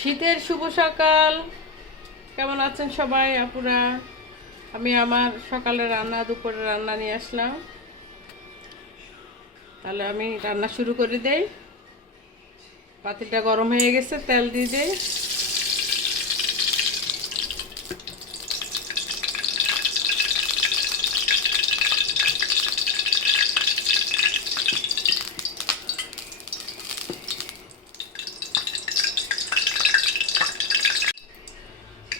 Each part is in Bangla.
শীতের শুভ সকাল। কেমন আছেন সবাই আপুরা? আমি আমার সকালের রান্না, দুপুরের রান্না নিয়ে আসলাম। তাহলে আমি রান্না শুরু করে দেই। পাতিলটা গরম হয়ে গেছে, তেল দিয়ে দেই।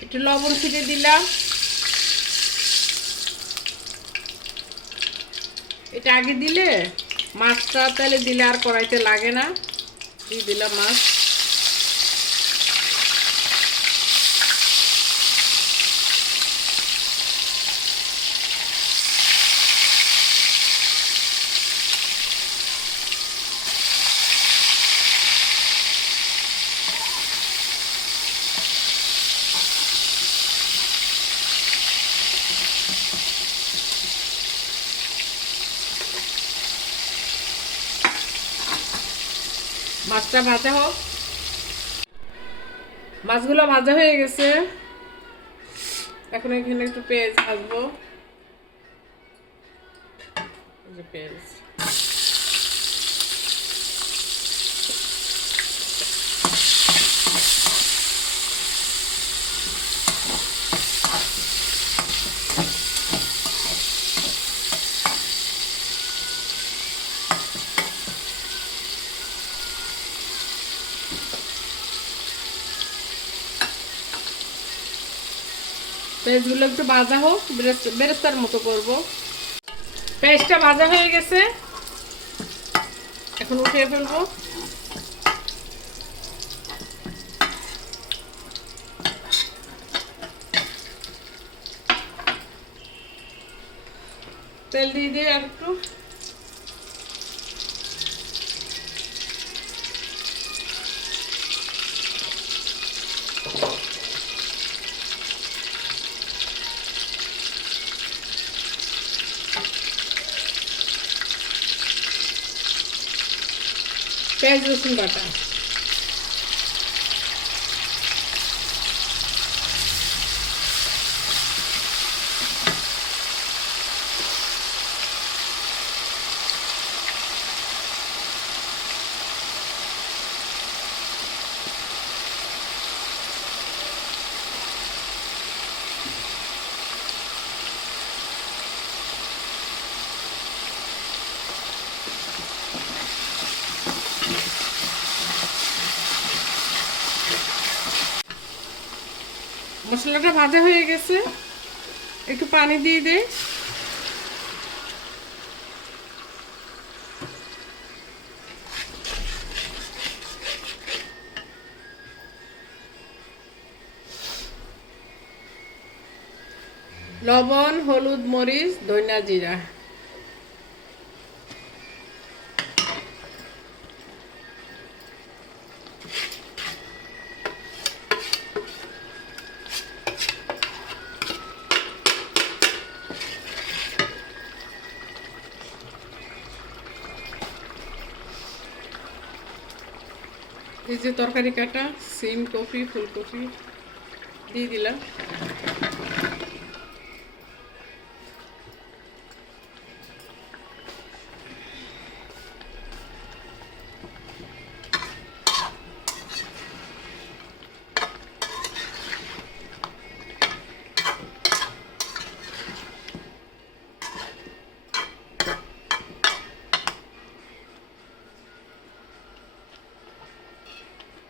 একটু লবণ ছিটে দিলাম। এটা আগে দিলে মাছটা তেলে দিলে আর কড়াইতে লাগে না। দিয়ে দিলাম মাছ। মাছটা ভাজা হোক। মাছগুলো ভাজা হয়ে গেছে। এখন এখানে একটু পেঁয়াজ ভাজবো। পেঁয়াজ পেঁয়াজগুলো একটু ভাজা হোক, বেরেস্তার মতো করব। পেঁয়াজটা ভাজা হয়ে গেছে, এখন উঠিয়ে ফেলবো। তেল দিয়ে দিয়ে আর একটু। পেঁয়াজ রসুন বাটা, মশলাটা ভাজা হয়ে গেছে, একটু পানি দিয়ে দে। লবণ, হলুদ, মরিচ, ধনিয়া, জিরা। এই যে তরকারি কাটা সিম, কপি, ফুলকপি দিয়ে দিলাম।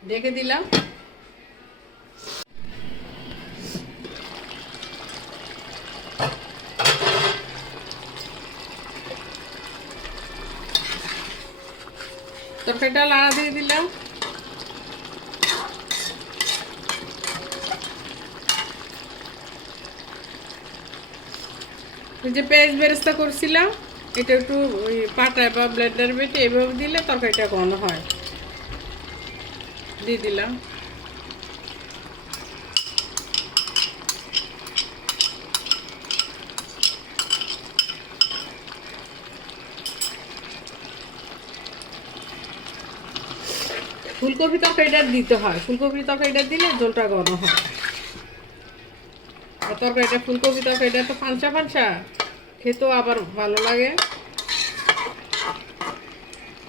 ঢেকে দিলাম। তরকারিটা লাড়া দিয়ে দিলাম। যে পেঁয়াজ বেরেস্তা করছিলাম, এটা একটু ওই পাটায় বা ব্লেন্ডার বেটে এভাবে দিলে তরকারিটা ঘন হয়। দিয়ে দিলাম। ফুলকপি তরকারিটা দিতে হয়, ফুলকপি তরকারিটা দিলে ঝোলটা ঘন হয়। আর তরকারিটা ফুলকপি তরকারিটা তো পাঞ্চা পাঞ্চা, খেতেও আবার ভালো লাগে।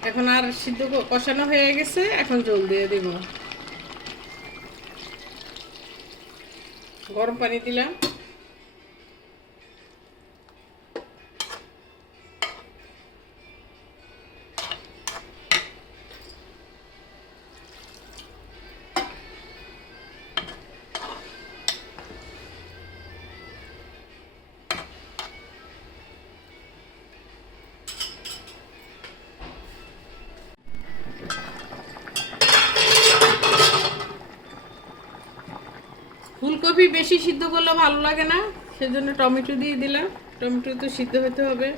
এখন আর সিদ্ধ কষানো হয়ে গেছে, এখন জল দিয়ে দিব। গরম পানি দিলাম। ফুলকপি বেশি সিদ্ধ করলে ভালো লাগে না, সেজন্য টমেটো দিয়ে দিলাম। টমেটো তো সিদ্ধ হতে হবে।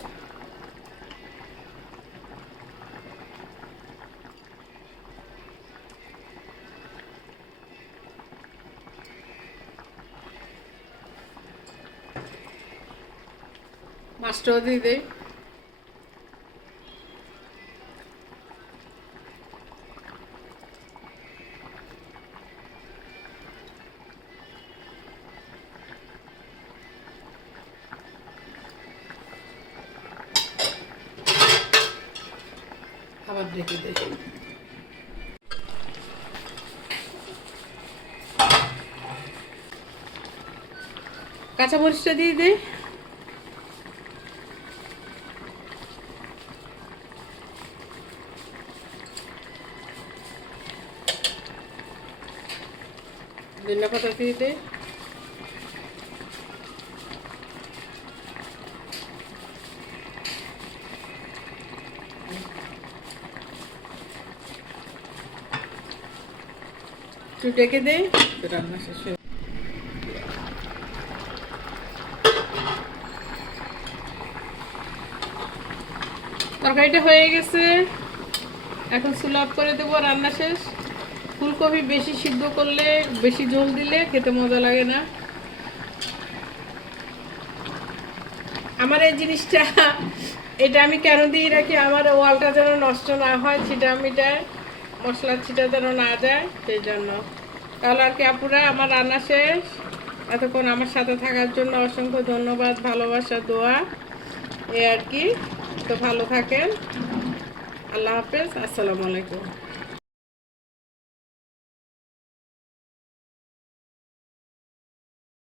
মাছটাও দিয়ে দেই। আবার ঢেকে দেই। কাঁচামরিচটা দিয়ে দেই। ধনিয়া পাতা দিয়ে দেই। একটু ডেকে দেই, রান্না শেষ হয়ে। তরকারিটা হয়ে গেছে, এখন চুলা অফ করে দেবো। রান্না শেষ। ফুলকপি বেশি সিদ্ধ করলে, বেশি ঝোল দিলে খেতে মজা লাগে না। আমার এই জিনিসটা, এটা আমি কেন দিয়ে রাখি, আমার ওয়ালটা যেন নষ্ট না হয়, ছিটামিটায় মশলার ছিটা যেন না যায়, সেই জন্য। তাহলে আর কি আপুরা, আমার রান্না শেষ। এতক্ষণ আমার সাথে থাকার জন্য অসংখ্য ধন্যবাদ, ভালোবাসা, দোয়া, এই আর কি। তো ভালো থাকেন। আল্লাহ হাফেজ, আসসালামু আলাইকুম।